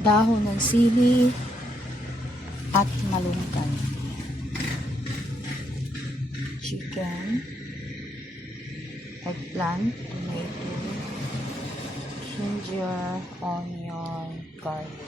dahon ng sili, at malunggay. Chicken, eggplant, tomato, ginger, onion, garlic.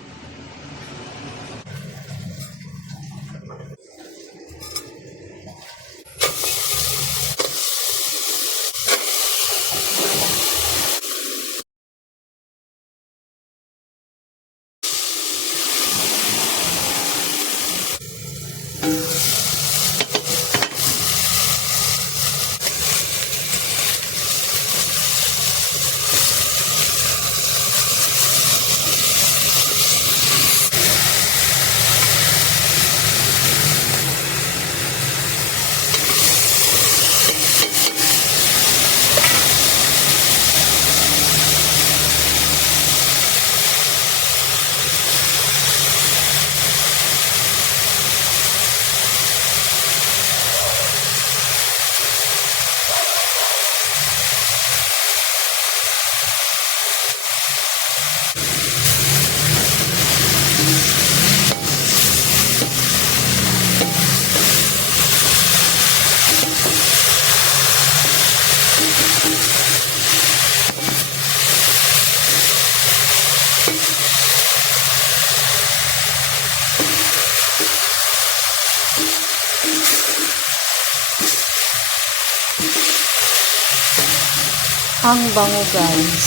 Ang bango, guys.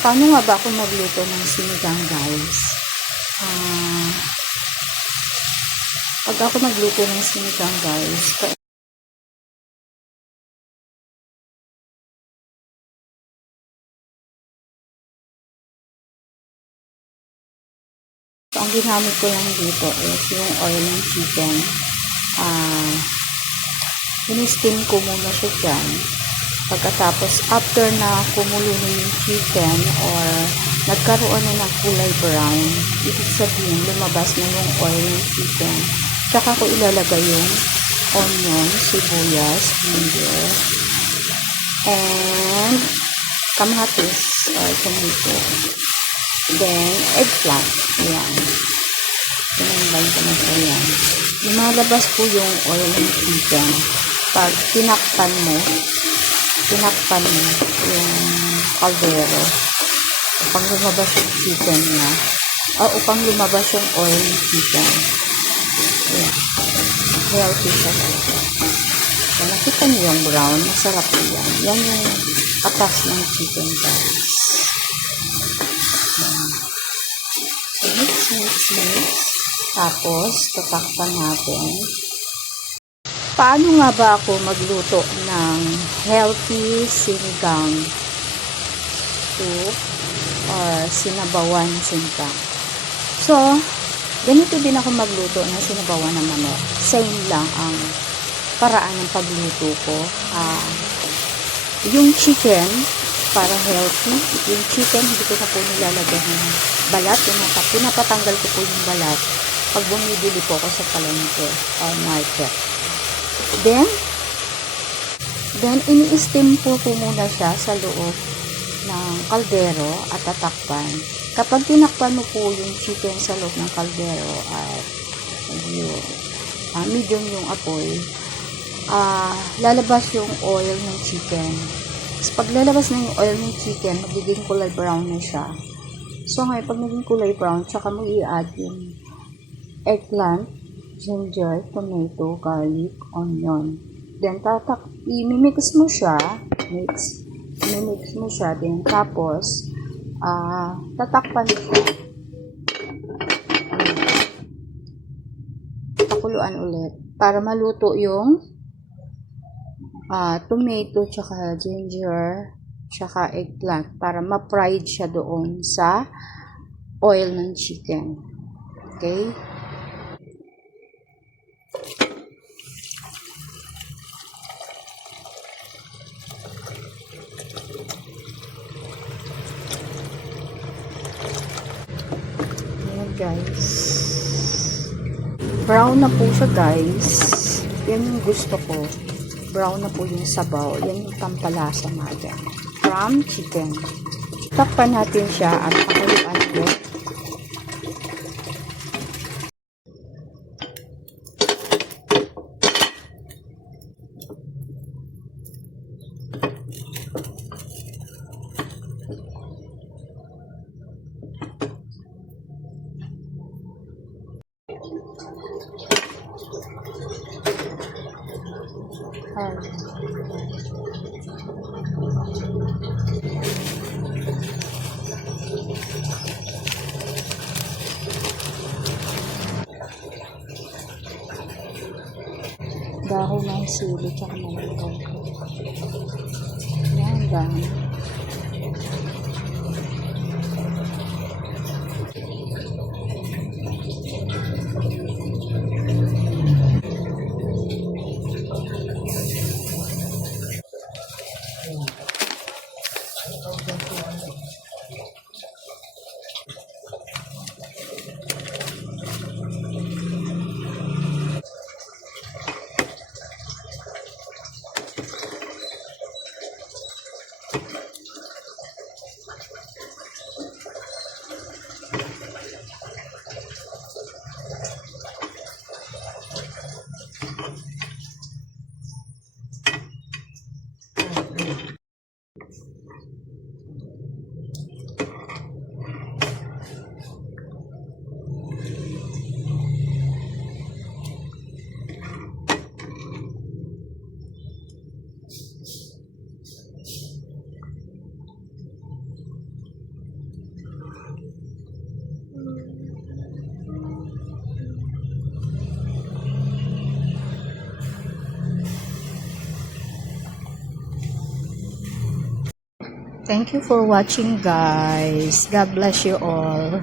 Paano nga ba ako magluto ng sinigang, guys? Pag ako magluto ng sinigang, guys, ang ginamit ko lang dito is yung oil ng chicken. In-steam ko muna siya dyan. Pagkatapos, after na kumulo na yung chicken or nagkaroon na ng kulay brown, ibig sabihin, lumabas na yung oil ng chicken. Tsaka ko ilalagay yung onion, sibuyas, ginger, and kamatis or tomato. Then, eggplant. Ayan. Tinambay ko na siya yan. Lumalabas po yung oil ng chicken. Pag tinakpan mo yung kaldero upang lumabas yung chicken niya upang lumabas yung oil ng chicken. Ayan. Healthy siya talaga. So, nakita niyo yung brown, masarap yan. Yan yung atas ng chicken, guys. So, mix. Tapos, tatakpan natin. Paano nga ba ako magluto ng healthy sinigang soup or sinabawan sinigang? So, ganito din ako magluto ng sinabawan ng manok. Same lang ang paraan ng pagluto ko. Yung chicken, para healthy, yung chicken, hindi ko na po nilalagay ng balat. Pinapatanggal ko po yung balat pag bumibili po ako sa palengke or market. Then ini-steam po muna siya sa loob ng kaldero at tatakpan. Kapag tinakpan mo po yung chicken sa loob ng kaldero at medium yung apoy, lalabas yung oil ng chicken. So, pag lalabas na yung oil ng chicken, magiging kulay brown na siya. So, ngayon, pag naging kulay brown, tsaka mo i-add yung eggplant, ginger, tomato, garlic, onion. Then, i-mix mo siya. I-mix mo siya. Then, tapos, tatakpan mo siya. Pakuluan ulit. Para maluto yung tomato, tsaka ginger, tsaka eggplant. Para ma-fried siya doon sa oil ng chicken. Okay? Guys, brown na po siya, guys. Yan yung gusto ko. Brown na po yung sabaw. Yan yung pampalasa natin from chicken. Takpan natin siya at pakuluan ulit. Ay. Dahon ng sili tsaka malagaw. Yan, dahon. Thank you for watching, guys. God bless you all.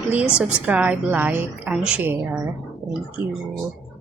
Please subscribe, like, and share. Thank you.